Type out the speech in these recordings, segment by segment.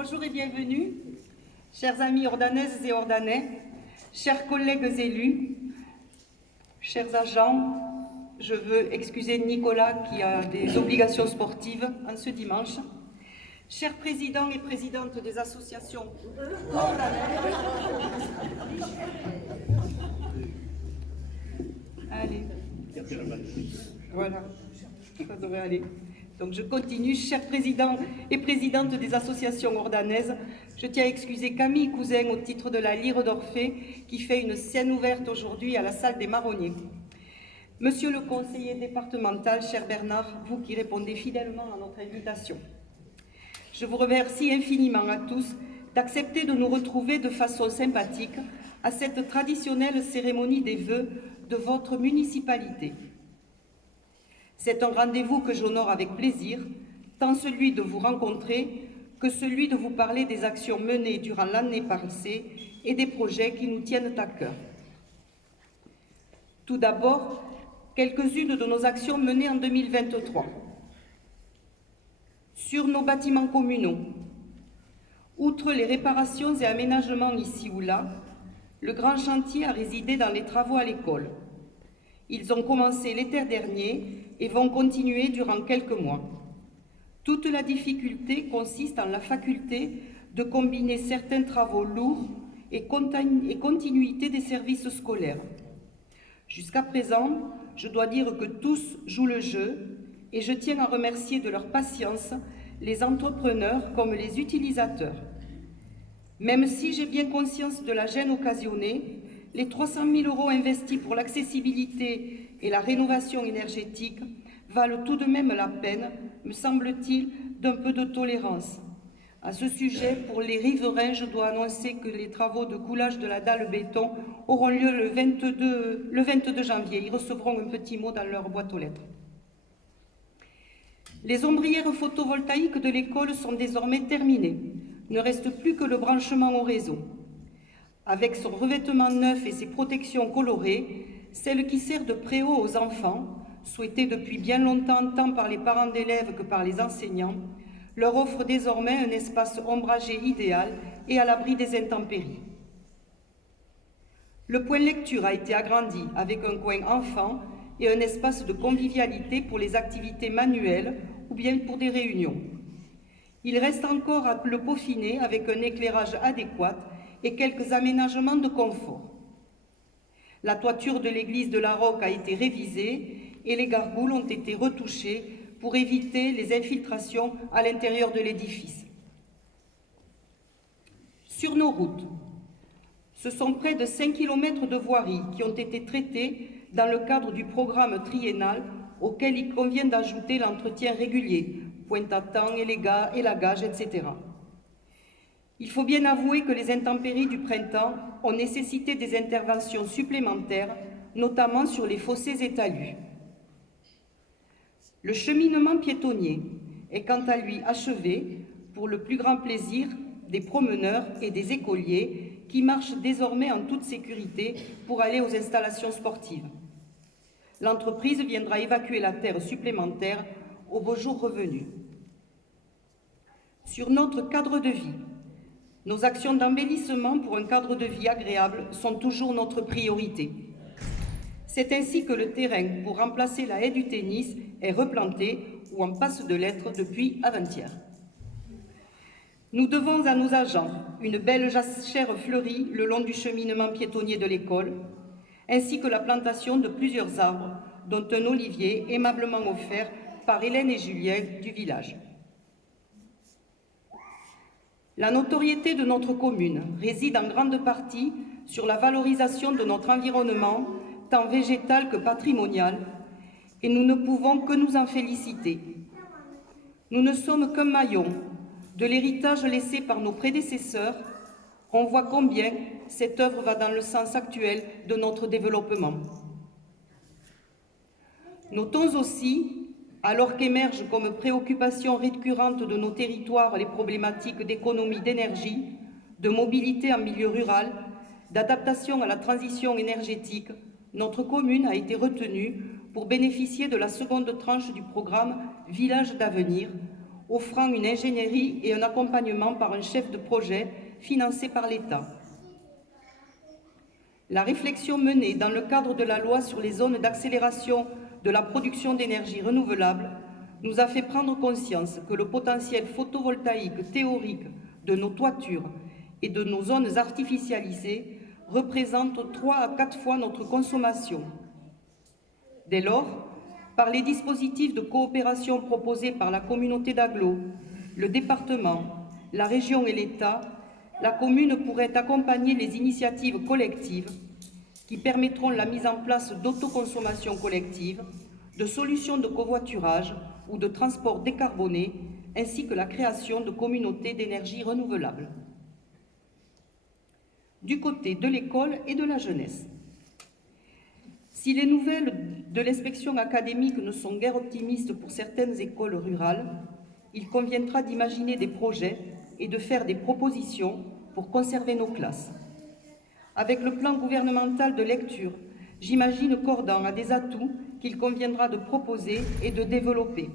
Bonjour et bienvenue, chers amis ordanaises et ordanais, chers collègues élus, chers agents. Je veux excuser Nicolas qui a des obligations sportives en ce dimanche. Chers présidents et présidentes des associations ordanaises. Allez. Voilà, ça devrait aller. Donc je continue. Chers présidents et présidentes des associations ordanaises, je tiens à excuser Camille Cousin au titre de la Lyre d'Orphée qui fait une scène ouverte aujourd'hui à la salle des Marronniers. Monsieur le conseiller départemental, cher Bernard, vous qui répondez fidèlement à notre invitation, je vous remercie infiniment à tous d'accepter de nous retrouver de façon sympathique à cette traditionnelle cérémonie des vœux de votre municipalité. C'est un rendez-vous que j'honore avec plaisir, tant celui de vous rencontrer que celui de vous parler des actions menées durant l'année passée et des projets qui nous tiennent à cœur. Tout d'abord, quelques-unes de nos actions menées en 2023. Sur nos bâtiments communaux, outre les réparations et aménagements ici ou là, le grand chantier a résidé dans les travaux à l'école. Ils ont commencé l'été dernier et vont continuer durant quelques mois. Toute la difficulté consiste en la faculté de combiner certains travaux lourds et continuité des services scolaires. Jusqu'à présent, je dois dire que tous jouent le jeu et je tiens à remercier de leur patience les entrepreneurs comme les utilisateurs. Même si j'ai bien conscience de la gêne occasionnée, les 300 000 € investis pour l'accessibilité et la rénovation énergétique valent tout de même la peine, me semble-t-il, d'un peu de tolérance. À ce sujet, pour les riverains, je dois annoncer que les travaux de coulage de la dalle béton auront lieu le 22 janvier. Ils recevront un petit mot dans leur boîte aux lettres. Les ombrières photovoltaïques de l'école sont désormais terminées. Ne reste plus que le branchement au réseau. Avec son revêtement neuf et ses protections colorées, celle qui sert de préau aux enfants, souhaitée depuis bien longtemps tant par les parents d'élèves que par les enseignants, leur offre désormais un espace ombragé idéal et à l'abri des intempéries. Le point lecture a été agrandi avec un coin enfant et un espace de convivialité pour les activités manuelles ou bien pour des réunions. Il reste encore à le peaufiner avec un éclairage adéquat et quelques aménagements de confort. La toiture de l'église de la Roque a été révisée et les gargouilles ont été retouchées pour éviter les infiltrations à l'intérieur de l'édifice. Sur nos routes, ce sont près de 5 km de voiries qui ont été traitées dans le cadre du programme triennal auquel il convient d'ajouter l'entretien régulier, pointe-à-temps, élagage, etc. Il faut bien avouer que les intempéries du printemps ont nécessité des interventions supplémentaires, notamment sur les fossés et talus. Le cheminement piétonnier est quant à lui achevé pour le plus grand plaisir des promeneurs et des écoliers qui marchent désormais en toute sécurité pour aller aux installations sportives. L'entreprise viendra évacuer la terre supplémentaire au beau jour revenu. Sur notre cadre de vie, nos actions d'embellissement pour un cadre de vie agréable sont toujours notre priorité. C'est ainsi que le terrain pour remplacer la haie du tennis est replanté ou en passe de l'être depuis avant-hier. Nous devons à nos agents une belle jachère fleurie le long du cheminement piétonnier de l'école, ainsi que la plantation de plusieurs arbres, dont un olivier aimablement offert par Hélène et Julien du village. La notoriété de notre commune réside en grande partie sur la valorisation de notre environnement, tant végétal que patrimonial, et nous ne pouvons que nous en féliciter. Nous ne sommes qu'un maillon de l'héritage laissé par nos prédécesseurs. On voit combien cette œuvre va dans le sens actuel de notre développement. Notons aussi, alors qu'émergent comme préoccupation récurrente de nos territoires les problématiques d'économie d'énergie, de mobilité en milieu rural, d'adaptation à la transition énergétique, notre commune a été retenue pour bénéficier de la seconde tranche du programme Village d'avenir, offrant une ingénierie et un accompagnement par un chef de projet financé par l'État. La réflexion menée dans le cadre de la loi sur les zones d'accélération de la production d'énergie renouvelable nous a fait prendre conscience que le potentiel photovoltaïque théorique de nos toitures et de nos zones artificialisées représente 3 à 4 fois notre consommation. Dès lors, par les dispositifs de coopération proposés par la communauté d'agglo, le département, la région et l'État, la commune pourrait accompagner les initiatives collectives qui permettront la mise en place d'autoconsommation collective, de solutions de covoiturage ou de transport décarboné, ainsi que la création de communautés d'énergie renouvelable. Du côté de l'école et de la jeunesse. Si les nouvelles de l'inspection académique ne sont guère optimistes pour certaines écoles rurales, il conviendra d'imaginer des projets et de faire des propositions pour conserver nos classes. Avec le plan gouvernemental de lecture, j'imagine cordant à des atouts qu'il conviendra de proposer et de développer.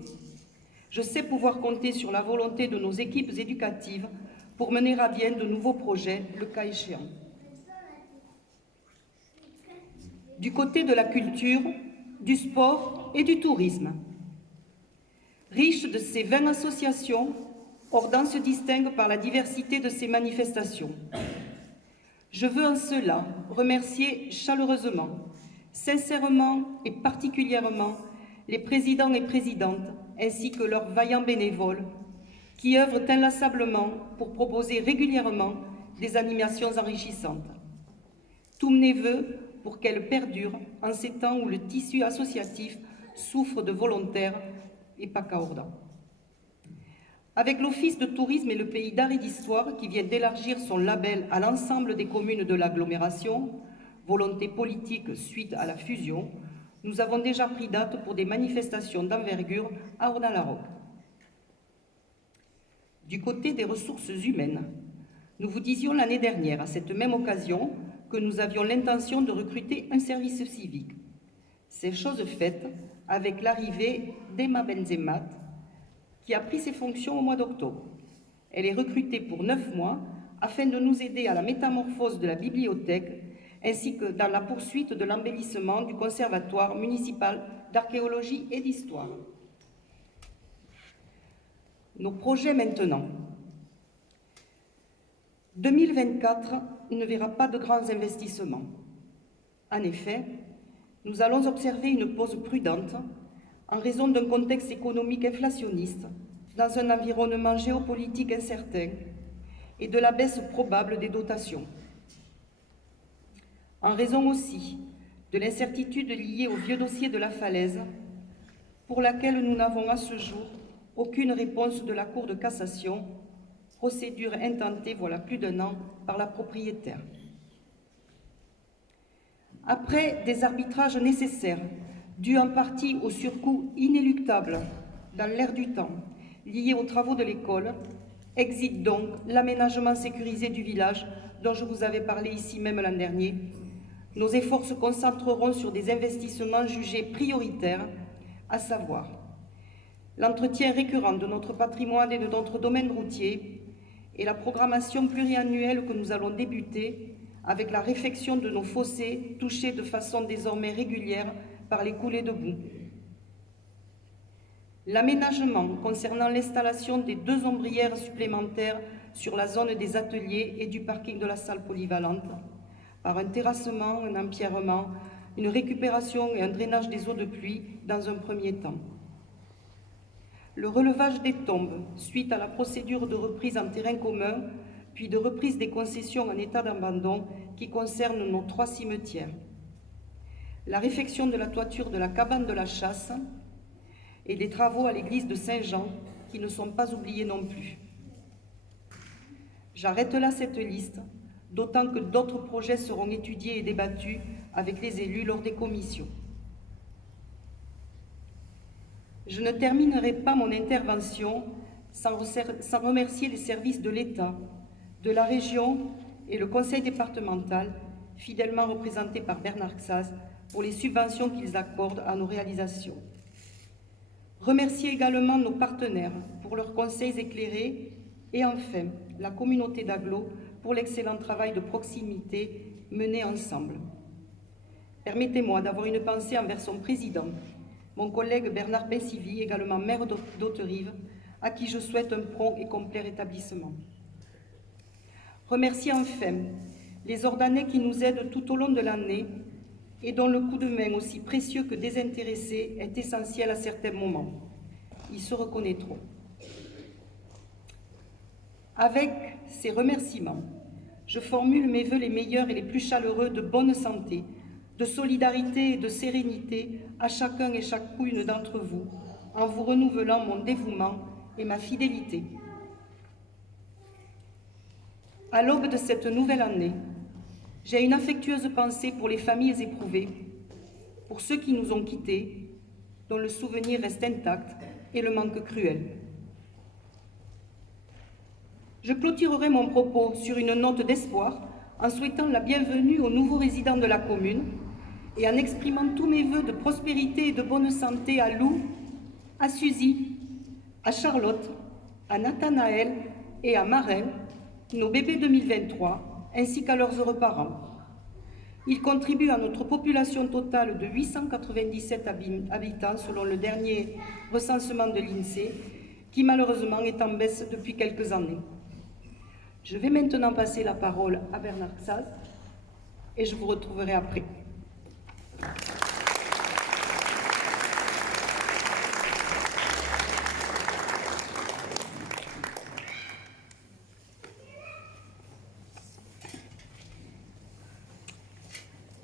Je sais pouvoir compter sur la volonté de nos équipes éducatives pour mener à bien de nouveaux projets, le cas échéant. Du côté de la culture, du sport et du tourisme. Riche de ses 20 associations, Ordan se distingue par la diversité de ses manifestations. Je veux en cela remercier chaleureusement, sincèrement et particulièrement les présidents et présidentes ainsi que leurs vaillants bénévoles qui œuvrent inlassablement pour proposer régulièrement des animations enrichissantes. Tous mes vœux pour qu'elles perdurent en ces temps où le tissu associatif souffre de volontaires et pas qu'à Ordan. Avec l'Office de tourisme et le Pays d'art et d'histoire qui vient d'élargir son label à l'ensemble des communes de l'agglomération, volonté politique suite à la fusion, nous avons déjà pris date pour des manifestations d'envergure à Ordan-la-Roque. Du côté des ressources humaines, nous vous disions l'année dernière, à cette même occasion, que nous avions l'intention de recruter un service civique. C'est chose faite avec l'arrivée d'Emma Benzemat, qui a pris ses fonctions au mois d'octobre. Elle est recrutée pour 9 mois afin de nous aider à la métamorphose de la bibliothèque ainsi que dans la poursuite de l'embellissement du Conservatoire municipal d'archéologie et d'histoire. Nos projets maintenant. 2024 ne verra pas de grands investissements. En effet, nous allons observer une pause prudente en raison d'un contexte économique inflationniste, dans un environnement géopolitique incertain et de la baisse probable des dotations. En raison aussi de l'incertitude liée au vieux dossier de la falaise, pour laquelle nous n'avons à ce jour aucune réponse de la Cour de cassation, procédure intentée voilà plus d'1 an par la propriétaire. Après des arbitrages nécessaires, dus en partie au surcoût inéluctable dans l'air du temps lié aux travaux de l'école, existe donc l'aménagement sécurisé du village dont je vous avais parlé ici même l'an dernier. Nos efforts se concentreront sur des investissements jugés prioritaires, à savoir l'entretien récurrent de notre patrimoine et de notre domaine routier et la programmation pluriannuelle que nous allons débuter avec la réfection de nos fossés touchés de façon désormais régulière par les coulées de boue. L'aménagement concernant l'installation des 2 ombrières supplémentaires sur la zone des ateliers et du parking de la salle polyvalente, par un terrassement, un empierrement, une récupération et un drainage des eaux de pluie dans un premier temps. Le relevage des tombes suite à la procédure de reprise en terrain commun, puis de reprise des concessions en état d'abandon qui concernent nos 3 cimetières. La réfection de la toiture de la cabane de la chasse et des travaux à l'église de Saint-Jean qui ne sont pas oubliés non plus. J'arrête là cette liste, d'autant que d'autres projets seront étudiés et débattus avec les élus lors des commissions. Je ne terminerai pas mon intervention sans remercier les services de l'État, de la région et le conseil départemental, fidèlement représenté par Bernard Xaz, pour les subventions qu'ils accordent à nos réalisations. Remercier également nos partenaires pour leurs conseils éclairés et enfin la communauté d'Aglo pour l'excellent travail de proximité mené ensemble. Permettez-moi d'avoir une pensée envers son président, mon collègue Bernard Bessivy, également maire d'Haute-Rive, à qui je souhaite un prompt et complet rétablissement. Remercier enfin les Ordanais qui nous aident tout au long de l'année et dont le coup de main, aussi précieux que désintéressé, est essentiel à certains moments. Ils se reconnaîtront. Avec ces remerciements, je formule mes vœux les meilleurs et les plus chaleureux de bonne santé, de solidarité et de sérénité à chacun et chacune d'entre vous, en vous renouvelant mon dévouement et ma fidélité. À l'aube de cette nouvelle année, j'ai une affectueuse pensée pour les familles éprouvées, pour ceux qui nous ont quittés, dont le souvenir reste intact, et le manque cruel. Je clôturerai mon propos sur une note d'espoir en souhaitant la bienvenue aux nouveaux résidents de la commune et en exprimant tous mes vœux de prospérité et de bonne santé à Lou, à Suzy, à Charlotte, à Nathanaël et à Marin, nos bébés 2023, ainsi qu'à leurs heureux parents. Ils contribuent à notre population totale de 897 habitants selon le dernier recensement de l'INSEE, qui malheureusement est en baisse depuis quelques années. Je vais maintenant passer la parole à Bernard Xaz et je vous retrouverai après.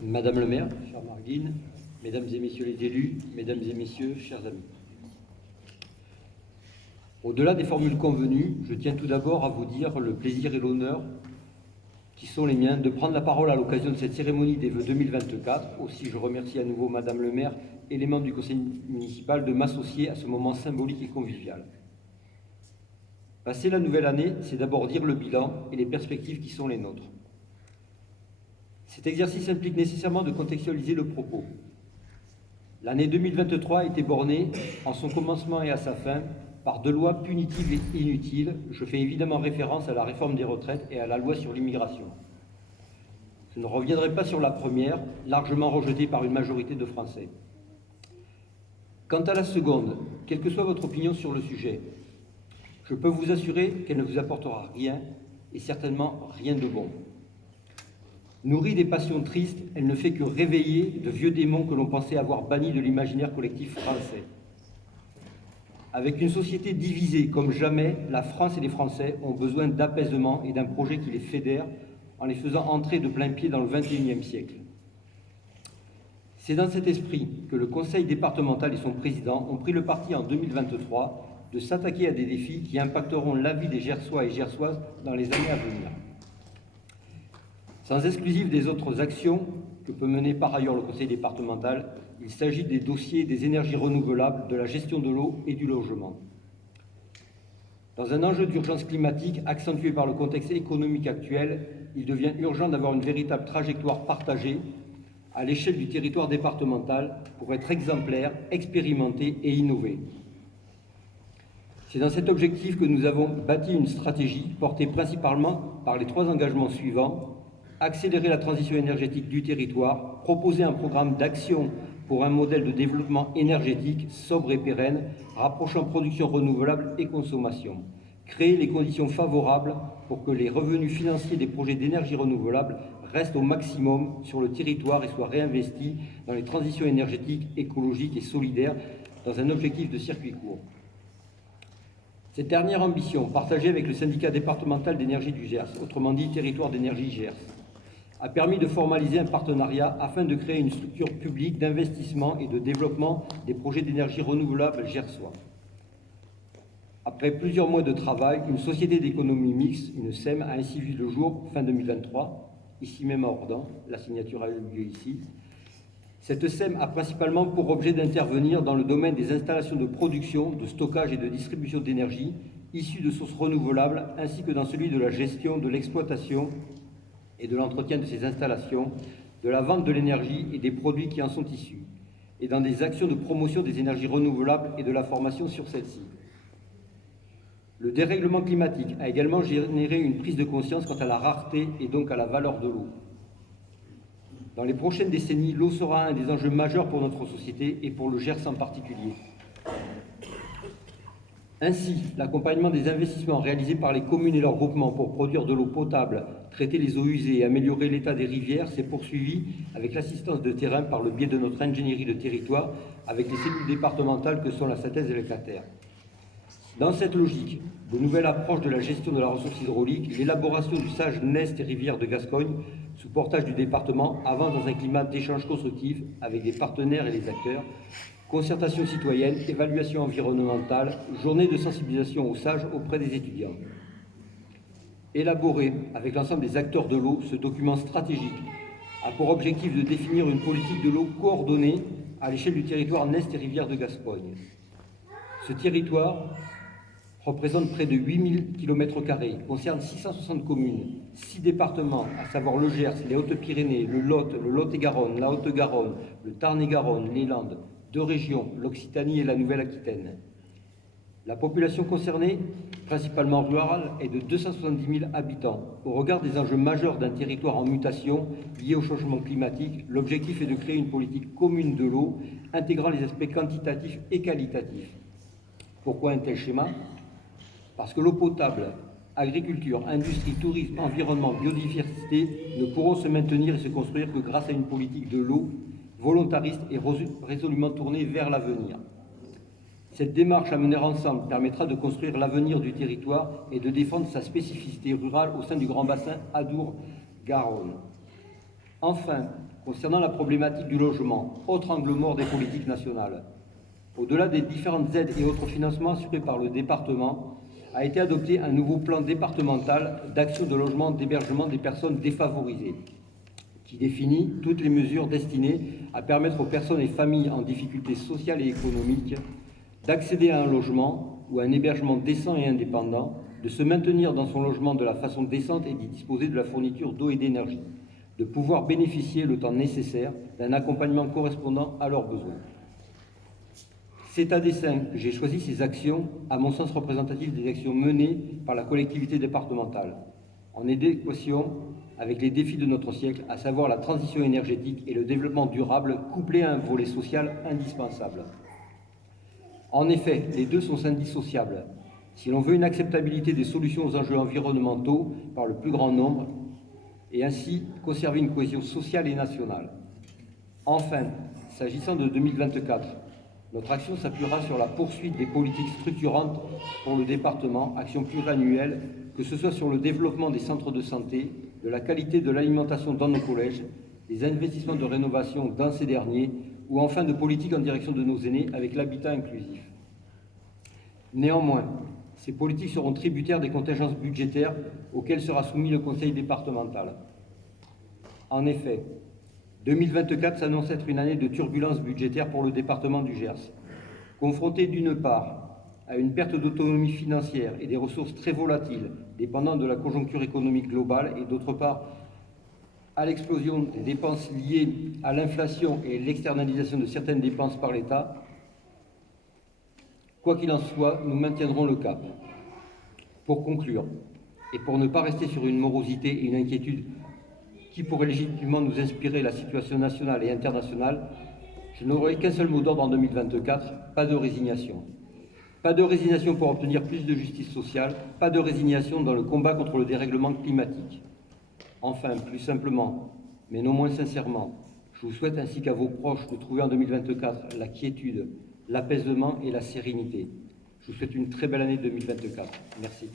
Madame le maire, chère Marguine, mesdames et messieurs les élus, mesdames et messieurs, chers amis. Au-delà des formules convenues, je tiens tout d'abord à vous dire le plaisir et l'honneur qui sont les miens de prendre la parole à l'occasion de cette cérémonie des vœux 2024. Aussi, je remercie à nouveau Madame le maire et les membres du conseil municipal de m'associer à ce moment symbolique et convivial. Passer la nouvelle année, c'est d'abord dire le bilan et les perspectives qui sont les nôtres. Cet exercice implique nécessairement de contextualiser le propos. L'année 2023 a été bornée, en son commencement et à sa fin, par deux lois punitives et inutiles. Je fais évidemment référence à la réforme des retraites et à la loi sur l'immigration. Je ne reviendrai pas sur la première, largement rejetée par une majorité de Français. Quant à la seconde, quelle que soit votre opinion sur le sujet, je peux vous assurer qu'elle ne vous apportera rien, et certainement rien de bon. Nourrie des passions tristes, elle ne fait que réveiller de vieux démons que l'on pensait avoir bannis de l'imaginaire collectif français. Avec une société divisée comme jamais, la France et les Français ont besoin d'apaisement et d'un projet qui les fédère en les faisant entrer de plein pied dans le XXIe siècle. C'est dans cet esprit que le conseil départemental et son président ont pris le parti en 2023 de s'attaquer à des défis qui impacteront la vie des Gersois et Gersoises dans les années à venir. Sans exclusive des autres actions que peut mener par ailleurs le conseil départemental, il s'agit des dossiers des énergies renouvelables, de la gestion de l'eau et du logement. Dans un enjeu d'urgence climatique accentué par le contexte économique actuel, il devient urgent d'avoir une véritable trajectoire partagée à l'échelle du territoire départemental pour être exemplaire, expérimenté et innové. C'est dans cet objectif que nous avons bâti une stratégie portée principalement par les trois engagements suivants: accélérer la transition énergétique du territoire, proposer un programme d'action pour un modèle de développement énergétique sobre et pérenne, rapprochant production renouvelable et consommation, créer les conditions favorables pour que les revenus financiers des projets d'énergie renouvelable restent au maximum sur le territoire et soient réinvestis dans les transitions énergétiques, écologiques et solidaires dans un objectif de circuit court. Cette dernière ambition, partagée avec le syndicat départemental d'énergie du Gers, autrement dit Territoire d'énergie Gers, a permis de formaliser un partenariat afin de créer une structure publique d'investissement et de développement des projets d'énergie renouvelable gersois. Après plusieurs mois de travail, une société d'économie mixte, une SEM, a ainsi vu le jour fin 2023, ici même à Ordan, la signature a eu lieu ici. Cette SEM a principalement pour objet d'intervenir dans le domaine des installations de production, de stockage et de distribution d'énergie issues de sources renouvelables, ainsi que dans celui de la gestion, de l'exploitation et de l'entretien de ces installations, de la vente de l'énergie et des produits qui en sont issus. et dans des actions de promotion des énergies renouvelables et de la formation sur celles-ci. Le dérèglement climatique a également généré une prise de conscience quant à la rareté et donc à la valeur de l'eau. Dans les prochaines décennies, l'eau sera un des enjeux majeurs pour notre société et pour le Gers en particulier. Ainsi, l'accompagnement des investissements réalisés par les communes et leurs groupements pour produire de l'eau potable, traiter les eaux usées et améliorer l'état des rivières s'est poursuivi avec l'assistance de terrain par le biais de notre ingénierie de territoire avec les cellules départementales que sont la SATES et le CATER. Dans cette logique, de nouvelles approches de la gestion de la ressource hydraulique, l'élaboration du sage Nest et rivières de Gascogne, sous portage du département, avance dans un climat d'échange constructif avec les partenaires et les acteurs, concertation citoyenne, évaluation environnementale, journée de sensibilisation aux sages auprès des étudiants. Élaboré avec l'ensemble des acteurs de l'eau, ce document stratégique a pour objectif de définir une politique de l'eau coordonnée à l'échelle du territoire Nest et rivières de Gascogne. Ce territoire représente près de 8000 km², concerne 660 communes, 6 départements, à savoir le Gers, les Hautes-Pyrénées, le Lot-et-Garonne, la Haute-Garonne, le Tarn-et-Garonne, les Landes, 2 régions, l'Occitanie et la Nouvelle-Aquitaine. La population concernée, principalement rurale, est de 270 000 habitants. Au regard des enjeux majeurs d'un territoire en mutation liés au changement climatique, l'objectif est de créer une politique commune de l'eau, intégrant les aspects quantitatifs et qualitatifs. Pourquoi un tel schéma ? Parce que l'eau potable, agriculture, industrie, tourisme, environnement, biodiversité ne pourront se maintenir et se construire que grâce à une politique de l'eau volontariste et résolument tournée vers l'avenir. Cette démarche à mener ensemble permettra de construire l'avenir du territoire et de défendre sa spécificité rurale au sein du grand bassin Adour-Garonne. Enfin, concernant la problématique du logement, autre angle mort des politiques nationales, au-delà des différentes aides et autres financements assurés par le département, a été adopté un nouveau plan départemental d'action de logement d'hébergement des personnes défavorisées, qui définit toutes les mesures destinées à permettre aux personnes et familles en difficulté sociale et économique d'accéder à un logement ou à un hébergement décent et indépendant, de se maintenir dans son logement de la façon décente et d'y disposer de la fourniture d'eau et d'énergie, de pouvoir bénéficier le temps nécessaire d'un accompagnement correspondant à leurs besoins. C'est à dessein que j'ai choisi ces actions, à mon sens représentatives des actions menées par la collectivité départementale, en adéquation avec les défis de notre siècle, à savoir la transition énergétique et le développement durable, couplé à un volet social indispensable. En effet, les deux sont indissociables. Si l'on veut une acceptabilité des solutions aux enjeux environnementaux par le plus grand nombre, et ainsi conserver une cohésion sociale et nationale. Enfin, s'agissant de 2024, notre action s'appuiera sur la poursuite des politiques structurantes pour le département, actions pluriannuelles, que ce soit sur le développement des centres de santé, de la qualité de l'alimentation dans nos collèges, des investissements de rénovation dans ces derniers, ou enfin de politiques en direction de nos aînés avec l'habitat inclusif. Néanmoins, ces politiques seront tributaires des contingences budgétaires auxquelles sera soumis le conseil départemental. En effet, 2024 s'annonce être une année de turbulence budgétaire pour le département du Gers. Confronté d'une part à une perte d'autonomie financière et des ressources très volatiles dépendant de la conjoncture économique globale et d'autre part à l'explosion des dépenses liées à l'inflation et l'externalisation de certaines dépenses par l'État, quoi qu'il en soit, nous maintiendrons le cap. Pour conclure, et pour ne pas rester sur une morosité et une inquiétude qui pourrait légitimement nous inspirer la situation nationale et internationale, je n'aurai qu'un seul mot d'ordre en 2024, pas de résignation. Pas de résignation pour obtenir plus de justice sociale, pas de résignation dans le combat contre le dérèglement climatique. Enfin, plus simplement, mais non moins sincèrement, je vous souhaite ainsi qu'à vos proches de trouver en 2024 la quiétude, l'apaisement et la sérénité. Je vous souhaite une très belle année 2024. Merci.